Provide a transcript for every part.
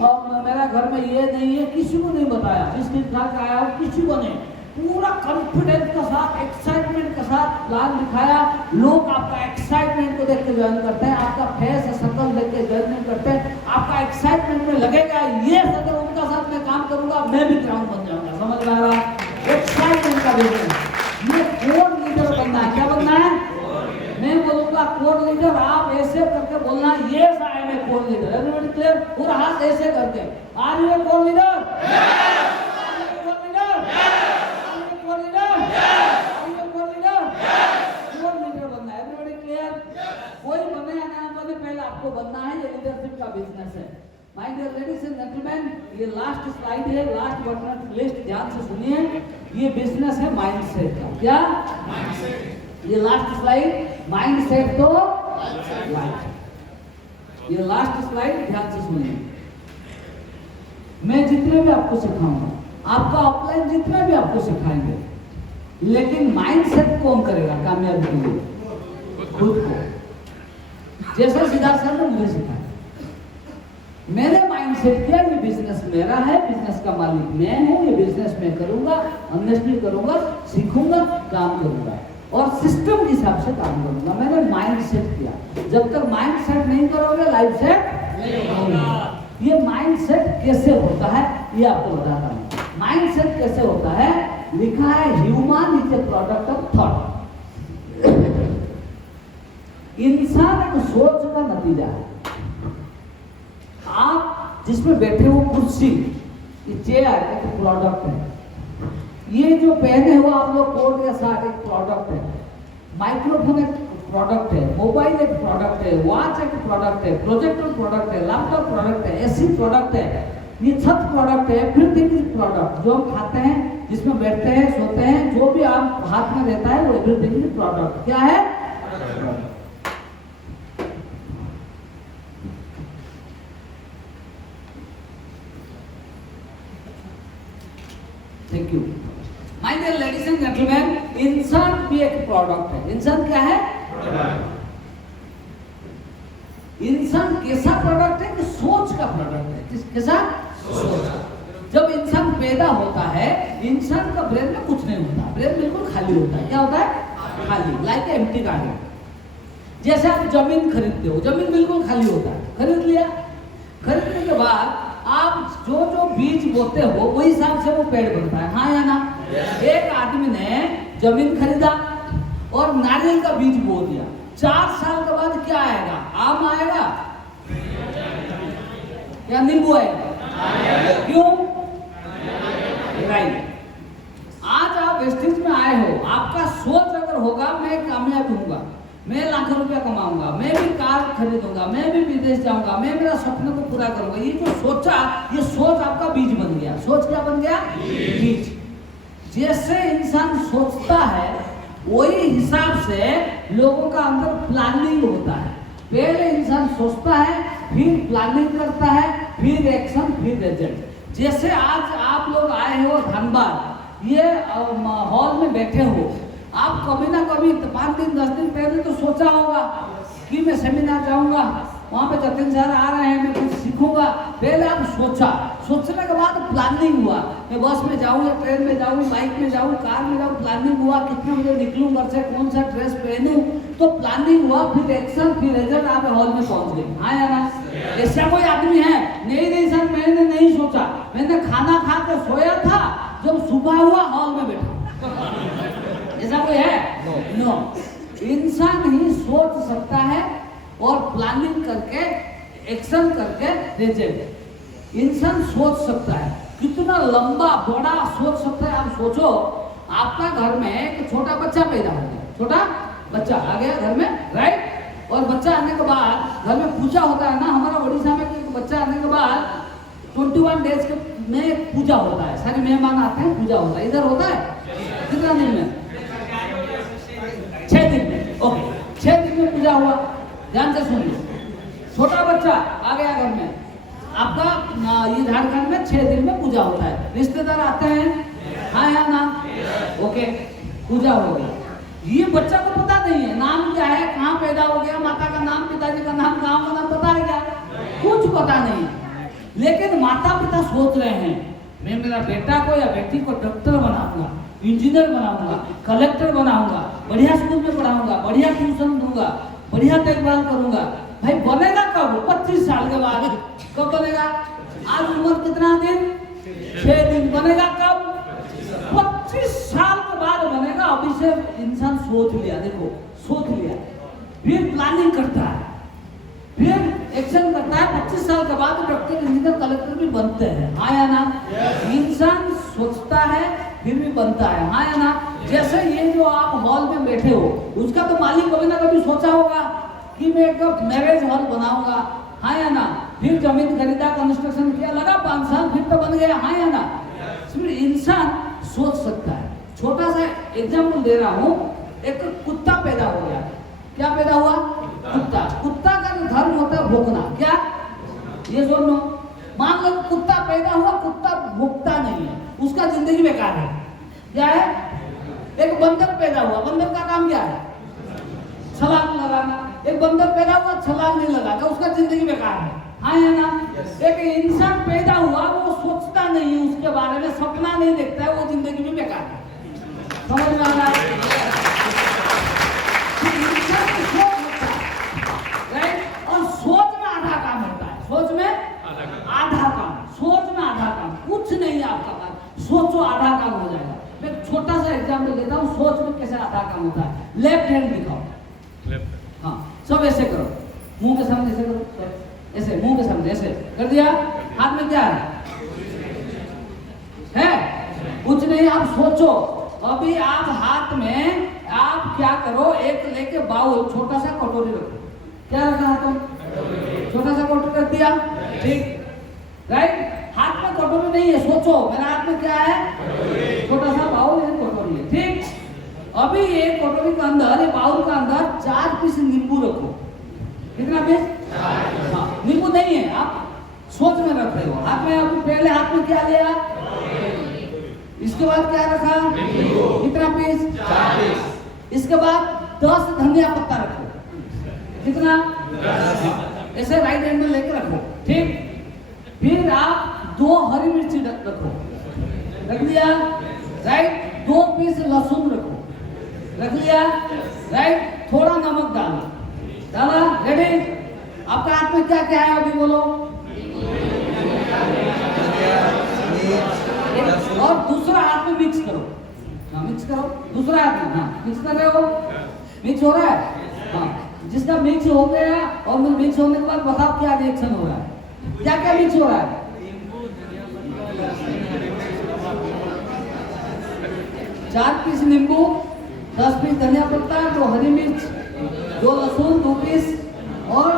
और मेरा घर में ये नहीं है, किसी को नहीं बताया। जिस दिन घर आया हो किसी को नहीं, पूरा कॉन्फिडेंस के साथ, एक्साइटमेंट के साथ प्लान दिखाया। लोग आपका एक्साइटमेंट को देख के ज्वाइन करते हैं, आपका फेस शक्ल देख के ज्वाइन नहीं करते हैं। आपका एक्साइटमेंट में लगेगा ये अगर उनका साथ मैं काम करूंगा मैं भी क्राउन बन जाऊंगा। समझ में आ रहा? एक्साइटमेंट का बिजनेस। ये कोर लीडर बनना है। क्या बनना है? मैं बोलूंगा कोर लीडर, आप ऐसे करके बोलना yes I am a core leader. Everybody clear? पूरा हाथ ऐसे करके, are you a core leader? कोई बने या ना बने, पहले आपको बनना है। ये लीडरशिप का बिजनेस है। My dear ladies and gentleman, ये लास्ट स्लाइड है, लास्ट बट नॉट लीस्ट, ध्यान से सुनिए। ये बिजनेस है माइंडसेट का। क्या? माइंडसेट। ये लास्ट स्लाइड, माइंडसेट तो लाइफ। ये लास्ट स्लाइड ध्यान से सुनिए। मैं जितने भी आपको सिखाऊंगा, आपका ऑफलाइन जितने भी आपको सिखाएंगे, लेकिन माइंडसेट कौन करेगा कामयाबी के लिए? खुद को। जैसे सिद्धार्थ सर ने मुझे सिखाया, मैंने माइंडसेट किया ये बिजनेस मेरा है, बिजनेस का मालिक मैं हूं, ये बिजनेस मैं करूंगा, ऑनेस्टली करूंगा, सीखूंगा, काम करूंगा और सिस्टम के हिसाब से काम करूंगा। मैंने माइंडसेट किया। जब तक माइंडसेट नहीं करोगे लाइफ सेट नहीं होगा। ये माइंडसेट कैसे होता है ये आपको बताता हूं। माइंडसेट कैसे होता है? लिखा है human is a product of thought. इंसान एक सोच का नतीजा है। आप जिसमें बैठे हो कुर्सी, ये चेयर एक प्रोडक्ट है। ये जो पहने हो आप लोग कोट या शर्ट एक प्रोडक्ट है। माइक्रोफोन एक प्रोडक्ट है, मोबाइल एक प्रोडक्ट है, वॉच एक प्रोडक्ट है, प्रोजेक्टर प्रोडक्ट है, लैपटॉप प्रोडक्ट है, एसी प्रोडक्ट है, ये छत प्रोडक्ट है, एवरीथिंग इज प्रोडक्ट। जो हम खाते हैं, जिसमें बैठते हैं, सोते हैं, जो भी आप हाथ में रहता है वो एवरीथिंग इज प्रोडक्ट। क्या है? Thank you. My dear ladies and gentleman, इंसान भी एक प्रोडक्ट है। इंसान क्या है? इंसान कैसा प्रोडक्ट है? कि सोच का प्रोडक्ट है। कैसा? सोच। जब इंसान पैदा होता है, इंसान का ब्रेन में कुछ नहीं होता, ब्रेन बिल्कुल खाली होता है। क्या होता है? खाली, लाइक एम्प्टी गार्डन। जैसे आप जमीन खरीदते हो, जमीन बिल्कुल खाली होता है, खरीद लिया, खरीदने के बाद आप जो जो बीज बोते हो वही हिसाब से वो पेड़ बनता है। हाँ या ना? एक आदमी ने जमीन खरीदा और नारियल का बीज बो दिया, 4 साल के बाद क्या आएगा? आम आएगा या नींबू आएगा? क्यों? राइट। आज आप वेस्टेज में आए हो, आपका सोच अगर होगा मैं कामयाब होऊंगा, मैं लाखों रुपया कमाऊंगा, मैं भी कार खरीदूंगा, मैं भी विदेश जाऊंगा, मैं मेरा सपने को पूरा करूंगा, ये जो सोचा, ये सोच आपका बीज बन गया। सोच क्या बन गया? बीज। जैसे इंसान सोचता है वही हिसाब से लोगों का अंदर प्लानिंग होता है। पहले इंसान सोचता है, फिर प्लानिंग करता है, फिर एक्शन, फिर रिजल्ट। जैसे आज आप लोग आए हो धनबाद, ये हॉल में बैठे हो, आप कभी ना कभी 5 दिन 10 दिन पहले तो सोचा होगा कि मैं सेमिनार जाऊंगा, वहाँ पे जतिन सर आ रहे हैं, मैं कुछ सीखूंगा। पहले आप सोचा, सोचने के बाद प्लानिंग हुआ, मैं बस में जाऊँगा, ट्रेन में जाऊँ, बाइक में जाऊँ, कार में जाऊँ, प्लानिंग हुआ, कितने बजे निकलूँ घर से, कौन सा ड्रेस पहनूँ, तो प्लानिंग हुआ, फिर एक्शन, फिर रिजल्ट, आप हॉल में पहुँच गए। हाँ या ना? ऐसा कोई आदमी है? नहीं सर, मैंने नहीं सोचा, मैंने खाना खा कर सोया था, जब सुबह हुआ हॉल में बैठा। ऐसा कोई है? नो। इंसान ही सोच सकता है और प्लानिंग करके, एक्शन करके रिजल्ट। इंसान सोच सकता है, कितना लंबा बड़ा सोच सकता है। आप सोचो, आपका घर में एक छोटा बच्चा पैदा हो गया, छोटा बच्चा आ गया घर में, राइट? और बच्चा आने के बाद घर में पूजा होता है ना, हमारा उड़ीसा में एक बच्चा आने के बाद 21 डेज के में एक पूजा होता है, सारे मेहमान आते हैं, पूजा होता है। इधर होता है कितना दिन में? 6 दिन में। ओके, 6 दिन में पूजा हुआ। ध्यान से सुनिए, छोटा बच्चा आ गया घर में, आपका ये झारखंड में 6 दिन में पूजा होता है। रिश्तेदार आते हैं, हाँ या ना? ओके, पूजा हो गई। ये बच्चा को पता नहीं है नाम क्या है, कहाँ पैदा हो गया, माता का नाम, पिताजी का नाम, गांव का नाम पता है क्या? कुछ पता नहीं। लेकिन माता पिता सोच रहे हैं मैं मेरा बेटा को या बेटी को डॉक्टर बनाऊंगा, इंजीनियर बनाऊंगा, कलेक्टर बनाऊंगा, बढ़िया स्कूल में पढ़ाऊंगा, बढ़िया ट्यूशन दूंगा, बढ़िया देखभाल करूंगा। भाई बनेगा कब? 25 साल के बाद। कब बनेगा? आज उम्र कितना दिन? 6 दिन। बनेगा कब? 25 साल के बाद बनेगा। अभी से इंसान सोच लिया, देखो सोच लिया, फिर प्लानिंग करता है, फिर एक्शन करता है। 25 साल के बाद डॉक्टर, इंजीनियर, कलेक्टर भी बनते हैं, हाँ या ना? इंसान सोचता है फिर भी बनता है, हाँ या ना? जैसे ये जो आप हॉल में बैठे हो, उसका तो मालिक कभी ना कभी सोचा होगा कि मैं एक मैरिज हॉल बनाऊंगा, हाँ या ना? फिर जमीन खरीदा, कंस्ट्रक्शन किया, लगा 5 साल, फिर तो बन गया, हाँ या ना? इंसान सोच सकता है। छोटा सा एग्जाम्पल दे रहा हूँ, एक कुत्ता पैदा हो गया। क्या पैदा हुआ? कुत्ता। कुत्ता का धर्म होता है भौंकना। क्या? ये सुनो, मान लो कुत्ता पैदा हुआ, कुत्ता भौंकता नहीं है, उसका जिंदगी बेकार है। क्या है? एक बंदर पैदा हुआ, बंदर का काम क्या है? छलांग लगाना। एक बंदर पैदा हुआ, छलांग नहीं लगाता, उसका जिंदगी बेकार है, हाँ या ना? एक इंसान पैदा हुआ, वो सोचता नहीं है उसके बारे में, सपना नहीं देखता है, वो जिंदगी में बेकार है। समझ में आ रहा है? इंसान की सोच होता है, राइट? और सोच में आधा काम होता है। सोच में आधा काम, सोच में आधा काम, कुछ नहीं है आपका काम। सोचो, आधा काम हो जाएगा। मैं छोटा सा एग्जाम्पल देता हूँ, सोच में कैसे आधा काम होता है। लेफ्ट हैंड दिखाओ, हाँ, सब ऐसे करो, मुंह के सामने ऐसे करो, ऐसे मुंह के सामने ऐसे कर दिया। हाथ में क्या है? कुछ नहीं। आप सोचो, अभी आप हाथ में आप क्या करो, एक लेके बाउल, छोटा सा कटोरी रखो। क्या रखा हाथों? छोटा सा कटोरी रख दिया, ठीक, राइट? हाथ में कटोरी नहीं है, सोचो मेरा हाथ में क्या है? छोटा सा बाउल, ये कटोरी है, ठीक। अभी ये कटोरी के अंदर, ये बाउल का अंदर 4 पीस नींबू रखो। कितना पीस? हाँ, नींबू नहीं है, आप सोच में रख रहे हो। हाथ में, अभी पहले हाथ में क्या लिया? इसके बाद क्या रखा? कितना पीस? 4 पीस। इसके बाद 10 धनिया पत्ता रखो। कितना? ऐसे राइट हैंड में लेके रखो, ठीक। फिर आप 2 हरी मिर्ची रखो, रख दिया, राइट। 2 पीस लहसुन रखो, रख लिया, राइट। थोड़ा नमक डाला, रेडी? आपका हाथ में क्या क्या है अभी बोलो? और दूसरा हाथ में मिक्स करो, हाँ मिक्स करो, दूसरा हाथ में, हाँ मिक्स कर रहे हो, मिक्स हो रहा है, हाँ। जिसका मिक्स हो गया और मिक्स होने के बाद बताओ क्या रिएक्शन हो रहा है, क्या क्या मिक्स हो रहा है? 4 पीस नींबू, 10 पीस धनिया पत्ता, 2 हरी मिर्च, 2 लहसुन, 2 पीस और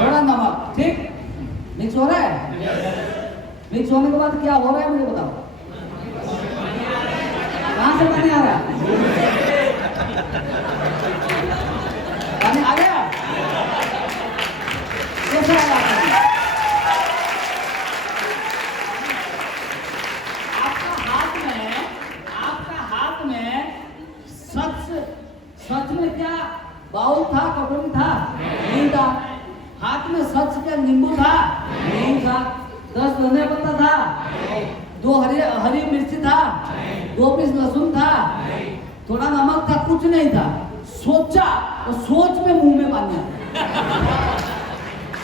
थोड़ा नमक, ठीक। मिक्स हो रहा है? मिक्स होने के बाद क्या हो रहा है मुझे बताओ? कहाँ से पानी आ रहा है? पानी आ गया? कैसा आया पानी? आपका हाथ में सच में क्या बाउल था, कटोरी था? नहीं था। हाथ में सच क्या नींबू था? नहीं था। 10 धनिया पत्ता था? 2 हरी मिर्ची था? 2 पीस लहसुन था? थोड़ा नमक था? कुछ नहीं था। सोचा और सोच में मुंह में पानी आ।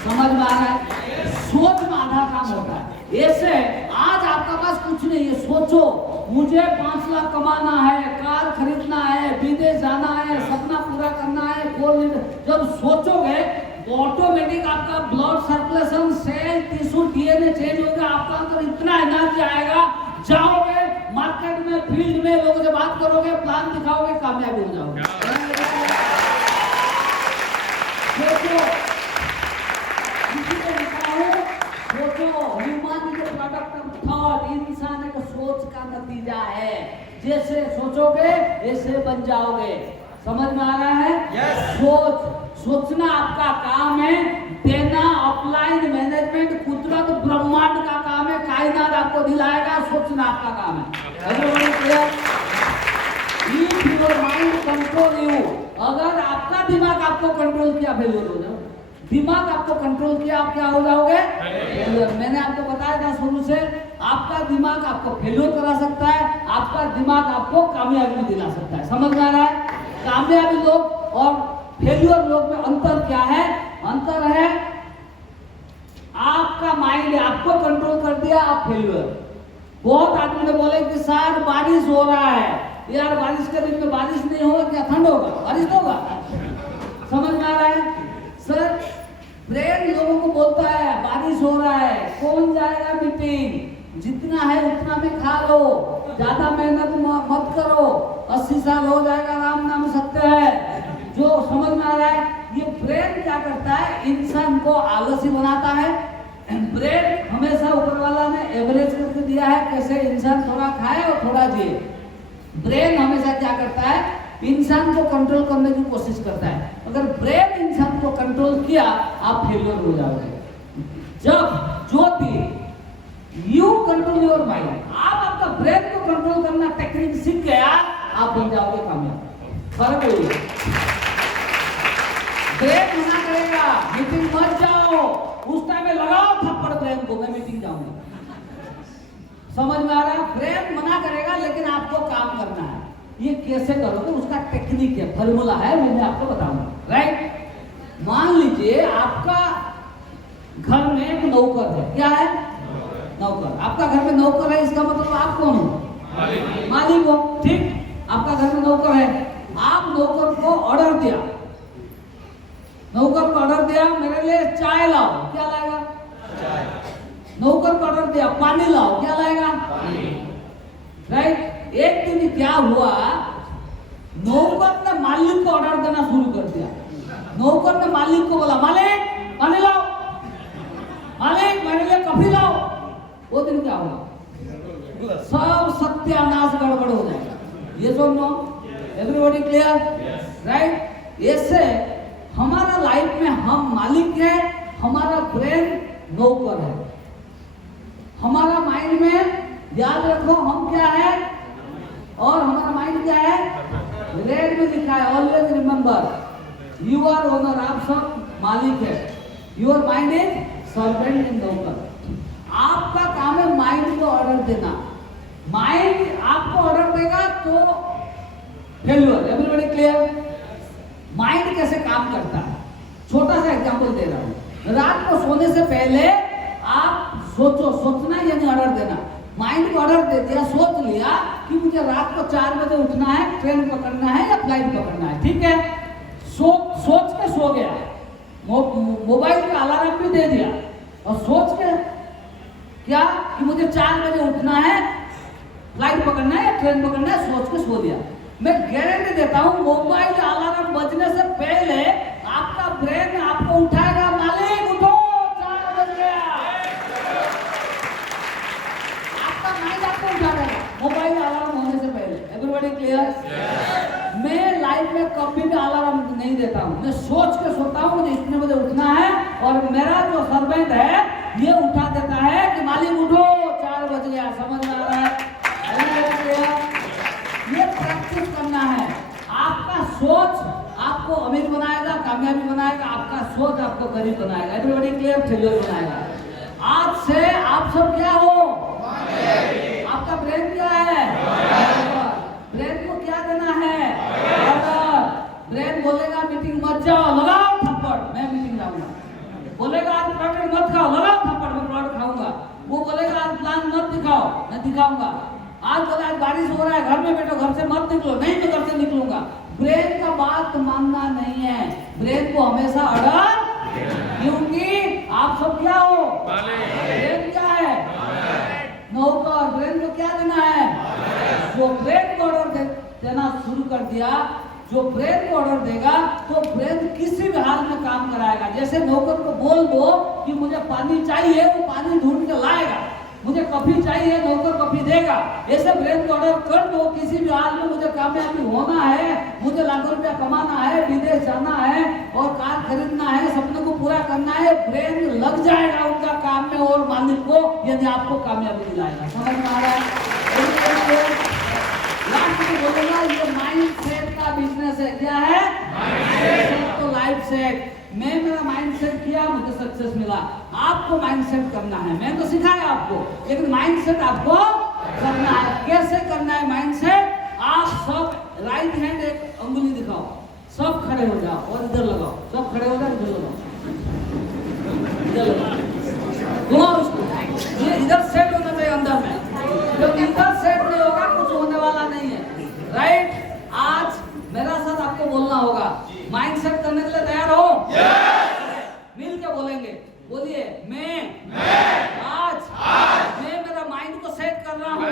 समझ में आ रहा है? सोच में आधा काम होता है। ऐसे आज आपका पास कुछ नहीं है, सोचो मुझे 5 लाख कमाना है, कार खरीदना है, विदेश जाना है, सपना पूरा करना है, जब सोचोगे ऑटोमेटिक आपका blood circulation, cell, tissue, DNA change होगा। आपका अंदर इतना एनर्जी आएगा, जाओगे मार्केट में, फील्ड में, लोगों से बात करोगे, प्लान दिखाओगे, कामयाबी हो जाओगे। सोचो, इंसान का सोच का नतीजा है। जैसे सोचोगे ऐसे बन जाओगे। समझ में आ रहा है? सोचना आपका काम है, देना अपलाइन मैनेजमेंट, कुदरत ब्रह्मांड का काम है, कायनात आपको दिलाएगा, सोचना आपका काम है। If your mind control you, अगर आपका दिमाग आपको कंट्रोल किया, फेलियर हो जाओ। दिमाग आपको कंट्रोल किया, आप क्या हो जाओगे? फेल्यूर। मैंने आपको बताया था शुरू से, आपका दिमाग आपको फेल्यूर करा सकता है, आपका दिमाग आपको कामयाबी दिला सकता है। समझ में आ रहा है? कामयाबी लोग और फेल्यूर लोग में अंतर क्या है? अंतर है आपका माइंड आपको कंट्रोल कर दिया, आप फेल्यूर। बहुत आदमी ने बोले कि सर बारिश हो रहा है, यार बारिश के दिन में बारिश नहीं होगा क्या? ठंड होगा, बारिश होगा? समझ में आ रहा है? सर ब्रेन लोगों को बोलता है बारिश हो रहा है, कौन जाएगा मीटिंग? जितना है उतना में खा लो, ज्यादा मेहनत मत करो, 80 साल हो जाएगा, राम नाम सत्य है। जो समझ में आ रहा है? ये ब्रेन क्या करता है? इंसान को आलसी बनाता है। ब्रेन हमेशा ऊपर वाला ने एवरेज करके दिया है, कैसे इंसान थोड़ा खाए और थोड़ा जिए। ब्रेन हमेशा क्या करता है? इंसान को कंट्रोल करने की कोशिश करता है। अगर ब्रेन इंसान को कंट्रोल किया, आप फेलियर हो जाओगे। जब ज्योति यू कंट्रोल योर माइंड, आप आपका ब्रेन को कंट्रोल करना टेक्निक सीख गया, आप बन जाओगे कामयाब। फर्क है, ब्रेन मना करेगा मीटिंग मत जाओ, उस टाइम में लगाओ थप्पड़ ब्रेन को, मैं मीटिंग जाऊंगा। समझ में आ रहा है? ब्रेन मना करेगा लेकिन आपको काम करना है। ये कैसे करोगे? उसका टेक्निक है, फॉर्मूला है, मैं आपको बताऊंगा। राइट? मान लीजिए आपका घर में एक नौकर है। क्या है? नौकर। आपका घर में नौकर है, इसका मतलब आप कौन हो? मालिक हो। ठीक, आपका घर में नौकर है, आप नौकर को ऑर्डर दिया, नौकर को ऑर्डर दिया मेरे लिए चाय लाओ, क्या लाएगा? चाय। नौकर को ऑर्डर दिया पानी लाओ, क्या लाएगा? पानी। राइट? एक दिन क्या हुआ, नौकर ने मालिक को ऑर्डर देना शुरू कर दिया। नौकर ने मालिक को बोला, मालिक पानी लाओ, मालिक मेरे लिए कॉफी लाओ। वो दिन क्या होगा? सब सत्यानाश गड़बड़ हो जाएगा। ये सब नो, एवरीबॉडी क्लियर? राइट? ऐसे हमारा लाइफ में हम मालिक है, हमारा ब्रेन नौकर है। हमारा माइंड में याद रखो हम क्या है और हमारा माइंड क्या है? रेड में लिखा है, always remember you are owner, आप सब मालिक है। Your mind is servant in नौकर। आपका काम है माइंड को ऑर्डर देना। माइंड आपको ऑर्डर देगा तो फेल्यूर। Everybody clear? माइंड कैसे काम करता है? छोटा सा एग्जांपल दे रहा हूं। रात को सोने से पहले आप सोचो, सोचना यानी ऑर्डर देना। माइंड को ऑर्डर दे दिया, सोच लिया कि मुझे रात को 4 बजे उठना है, ट्रेन पकड़ना है या फ्लाइट पकड़ना है। ठीक है, सोच के सो गया, मोबाइल का अलार्म भी दे दिया और सोच के क्या कि मुझे 4 बजे उठना है, फ्लाइट पकड़ना है या ट्रेन पकड़ना है, सोच के सो दिया। मैं गारंटी देता हूं मोबाइल अलार्म बजने से पहले आपका ब्रेन आपको उठाएगा, मालिक उठो 4 बज गया। आपका माइंड आपको उठा देगा मोबाइल अलार्म होने से पहले। Everybody clear? मैं लाइफ में कभी भी अलार्म नहीं देता हूं, मैं सोच के सोता हूं मुझे इतने बजे उठना है और मेरा जो सर्वेंट है ये उठा देता है कि मालिक उठो 4 बज गया। समझ में आ रहा है? ये प्रैक्टिस करना है। आपका सोच आपको अमीर बनाएगा, कामयाबी बनाएगा, आपका सोच आपको गरीब बनाएगा। Everybody clear? फेलियर बनाएगा। आज से आप सब क्या हो? आपका ब्रेन क्या है? ब्रेन को क्या देना है? ब्रेन बोलेगा मीटिंग मत जाओ, लगाओ थप्पड़, मैं मीटिंग जाऊंगा। बोलेगा आज प्रोडक्ट मत खाओ, लगाओ थप्पड़, मैं प्रोडक्ट खाऊंगा। वो बोलेगा आज प्लान मत दिखाओ, मैं दिखाऊंगा। आज बोला आज बारिश हो रहा है, घर में बैठो, घर से मत निकलो, नहीं मैं घर से निकलूंगा। ब्रेन का बात मानना नहीं है, ब्रेन को हमेशा ऑर्डर, क्योंकि आप सब क्या हो? ब्रेन क्या है? नौकर। ब्रेन को क्या देना है? जो ब्रेन को ऑर्डर देना शुरू कर दिया, जो ब्रेन को ऑर्डर देगा तो ब्रेन किसी भी हाल में काम कराएगा। जैसे नौकर को बोल दो कि मुझे पानी चाहिए, वो पानी ढूंढ के लाएगा। मुझे कॉफी चाहिए, नौकर कॉफी देगा। ऐसे ब्रेन को ऑर्डर कर दो किसी भी हाल में मुझे कामयाबी होना है, मुझे लाखों रुपया कमाना है, विदेश जाना है और कार खरीदना है, सपने को पूरा करना है, ब्रेन लग जाएगा उनका काम में और मालिक को यदि आपको कामयाबी दिलाएगा। समझ में आ रहा है? लास्ट में बोलेगा ये माइंड सेट का बिजनेस है, क्या है? माइंडसेट। तो लाइफ सेट। मैं मेरा माइंडसेट किया, मुझे सक्सेस मिला। आपको माइंडसेट करना है, मैं तो सिखाया आपको, लेकिन माइंडसेट आपको करना है। कैसे करना है माइंडसेट? आप सब राइट हैंड एक अंगुली दिखाओ, सब खड़े हो जाओ और इधर लगाओ, सब खड़े हो जाओ, इधर लगाओ, इधर लगाओ, घुमाओ उसको। ये इधर सेट होना चाहिए अंदर में, जो इधर सेट नहीं होगा कुछ होने वाला नहीं है। राइट? आज मेरा साथ आपको बोलना होगा, माइंड सेट करने के लिए तैयार हो? मिल के बोलेंगे, बोलिए मैं आज मैं मेरा माइंड को सेट कर रहा हूँ, मैं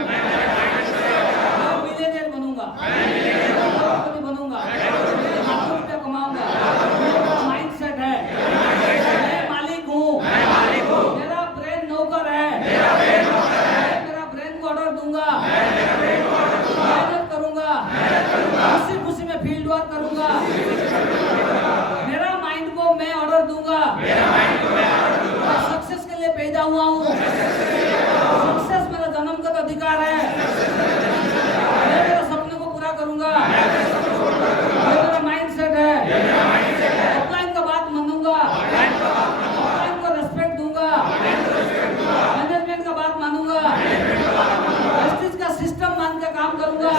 मिलियनेयर बनूंगा, मैं बनूंगा, मैं लाखों रुपया कमाऊंगा, मेरा माइंड सेट है, मैं मालिक हूँ, मेरा ब्रेन नौकर है, मैं मेरा ब्रेन को ऑर्डर दूंगा, मेहनत करूंगा, खुशी खुशी में फील्ड वर्क करूंगा, मेरा माइंड को मैं ऑर्डर दूंगा, मैं सक्सेस के लिए पैदा हुआ हूँ, सक्सेस मेरा जन्मगत अधिकार है, मैं मेरे सपने को पूरा करूंगा, ये मेरा माइंड सेट है, ऑफलाइन का बात मानूंगा, ऑफलाइन को रेस्पेक्ट दूंगा, मैनेजमेंट का बात मानूंगा, जस्टिस का सिस्टम मान के काम करूंगा,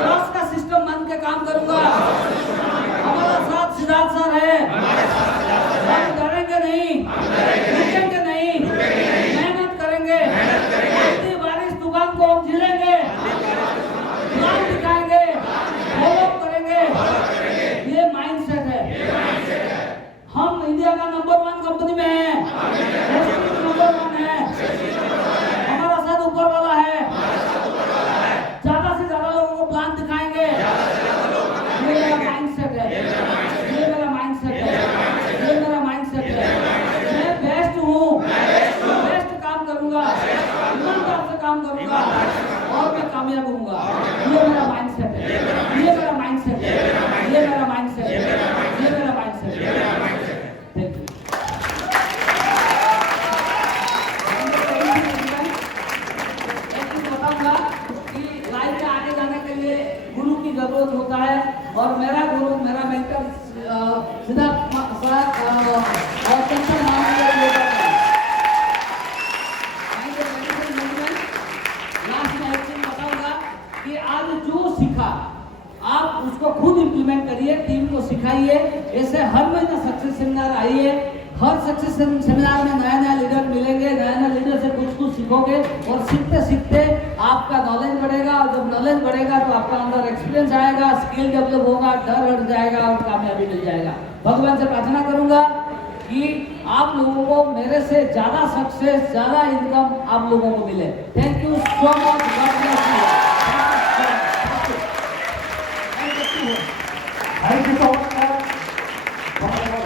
लॉस का सिस्टम मान के काम करूंगा। हमारा साथ सिद्धार्थ सर है, हम डरेंगे नहीं, रुकेंगे नहीं, मेहनत करेंगे, इतनी बारिश तूफान को हम झेलेंगे, प्लान दिखाएंगे, फॉलो करेंगे। ये माइंडसेट है। हम इंडिया का नंबर 1 कंपनी में है, नंबर 1 है, हमारा साथ ऊपर वाला है, ज्यादा से ज्यादा लोगों को प्लान दिखाएंगे। ये मेरा माइंडसेट है, ये मेरा माइंडसेट है, ये मेरा माइंडसेट है। मैं बेस्ट हूँ, बेस्ट काम करूंगा, ईमानदार से काम करूंगा और मैं कामयाब होऊंगा। ये मेरा माइंडसेट है, ये मेरा माइंडसेट है, ये मेरा माइंडसेट है, ये मेरा माइंडसेट है। Thank you. एक चीज बताऊंगा कि लाइफ में आगे जाने के लिए गुरु की जरूरत होता है, और मेरा गुरु, मेरा मेंटर सिद्धार्थ सर और चंचल महाराज जी। लास्ट में एक चीज बताऊंगा कि आज जो सीखा आप उसको खुद इम्प्लीमेंट करिए, टीम को सिखाइए। ऐसे हर महीना सक्सेस सेमिनार आइए, हर सक्सेस सेमिनार में नया नया लीडर मिलेंगे, नया नया लीडर से कुछ कुछ सीखोगे, और सीखते सीखते आपका नॉलेज बढ़ेगा, और जब नॉलेज बढ़ेगा तो आपका अंदर एक्सपीरियंस आएगा, स्किल डेवलप होगा, डर हट जाएगा और कामयाबी मिल जाएगा। भगवान से प्रार्थना करूंगा कि आप लोगों को मेरे से ज्यादा सक्सेस, ज्यादा इनकम आप लोगों को मिले। Thank you so much.